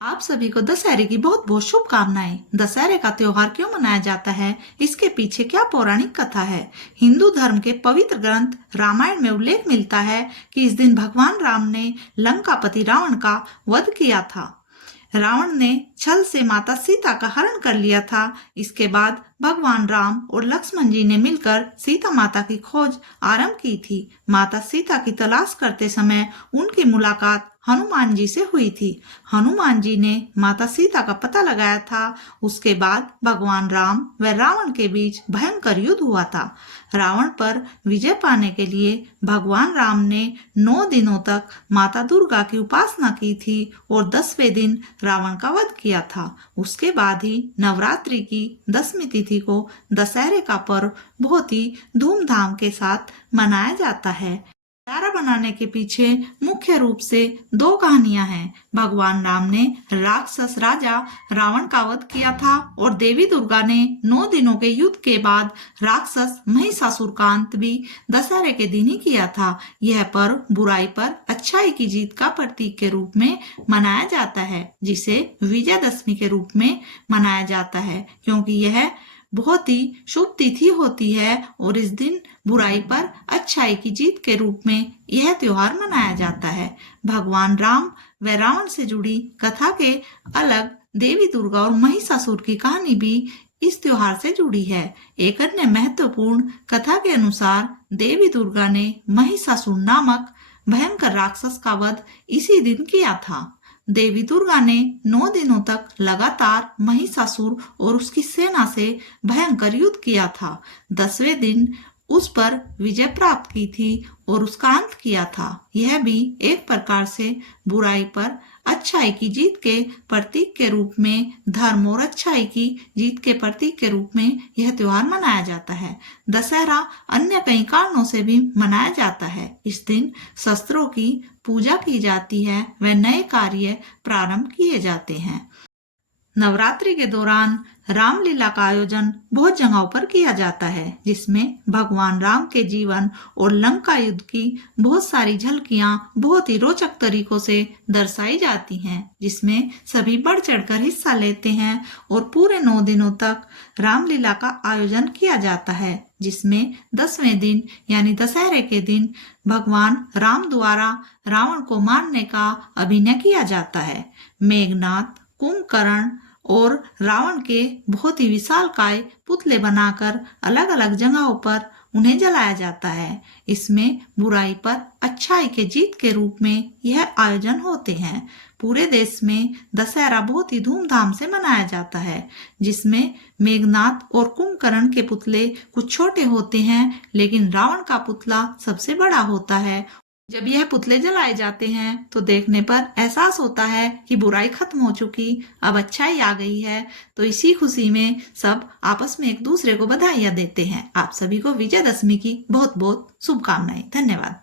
आप सभी को दशहरे की बहुत बहुत शुभकामनाएं। दशहरे का त्योहार क्यों मनाया जाता है, इसके पीछे क्या पौराणिक कथा है। हिंदू धर्म के पवित्र ग्रंथ रामायण में उल्लेख मिलता है कि इस दिन भगवान राम ने लंकापति रावण का वध किया था। रावण ने छल से माता सीता का हरण कर लिया था। इसके बाद भगवान राम और लक्ष्मण जी ने मिलकर सीता माता की खोज आरंभ की थी। माता सीता की तलाश करते समय उनकी मुलाकात हनुमान जी से हुई थी। हनुमान जी ने माता सीता का पता लगाया था। उसके बाद भगवान राम व रावण के बीच भयंकर युद्ध हुआ था। रावण पर विजय पाने के लिए भगवान राम ने 9 दिनों तक माता दुर्गा की उपासना की थी और 10वें दिन रावण का वध किया था। उसके बाद ही नवरात्रि की 10वीं तिथि को दशहरे का पर्व बहुत ही धूमधाम के साथ मनाया जाता है। दशहरा बनाने के पीछे मुख्य रूप से 2 कहानियां हैं। भगवान राम ने राक्षस राजा रावण का वध किया था और देवी दुर्गा ने 9 दिनों के युद्ध के बाद राक्षस महिषासुर का अंत भी दशहरे के दिन ही किया था। यह पर्व बुराई पर अच्छाई की जीत का प्रतीक के रूप में मनाया जाता है, जिसे विजयदशमी के रूप में मनाया जाता है, क्योंकि यह बहुत ही शुभ तिथि होती है और इस दिन बुराई पर अच्छाई की जीत के रूप में यह त्योहार मनाया जाता है। भगवान राम व रावण से जुड़ी कथा के अलग देवी दुर्गा और महिषासुर की कहानी भी इस त्योहार से जुड़ी है। एक अन्य महत्वपूर्ण कथा के अनुसार देवी दुर्गा ने महिषासुर नामक भयंकर राक्षस का वध इसी दिन किया था। देवी दुर्गा ने 9 दिनों तक लगातार महिषासुर और उसकी सेना से भयंकर युद्ध किया था। 10वें दिन उस पर विजय प्राप्त की थी और उसका अंत किया था। यह भी एक प्रकार से बुराई पर अच्छाई की जीत के प्रतीक के रूप में, धर्म और अच्छाई की जीत के प्रतीक के रूप में यह त्योहार मनाया जाता है। दशहरा अन्य कई कारणों से भी मनाया जाता है। इस दिन शस्त्रों की पूजा की जाती है व नए कार्य प्रारंभ किए जाते हैं। नवरात्रि के दौरान रामलीला का आयोजन बहुत जगहों पर किया जाता है, जिसमें भगवान राम के जीवन और लंका युद्ध की बहुत सारी झलकियां बहुत ही रोचक तरीकों से दर्शाई जाती हैं, जिसमें सभी बढ़ चढ़कर हिस्सा लेते हैं और पूरे 9 दिनों तक रामलीला का आयोजन किया जाता है, जिसमें 10वें दिन यानी दशहरे के दिन भगवान राम द्वारा रावण को मारने का अभिनय किया जाता है। मेघनाद, कुंभकर्ण और रावण के बहुत ही विशालकाय पुतले बनाकर अलग अलग जगहों पर उन्हें जलाया जाता है। इसमें बुराई पर अच्छाई के जीत के रूप में यह आयोजन होते हैं। पूरे देश में दशहरा बहुत ही धूमधाम से मनाया जाता है, जिसमें मेघनाद और कुंभकर्ण के पुतले कुछ छोटे होते हैं, लेकिन रावण का पुतला सबसे बड़ा होता है। जब यह पुतले जलाए जाते हैं तो देखने पर एहसास होता है कि बुराई खत्म हो चुकी, अब अच्छाई आ गई है। तो इसी खुशी में सब आपस में एक दूसरे को बधाइयां देते हैं। आप सभी को विजयदशमी की बहुत बहुत शुभकामनाएं। धन्यवाद।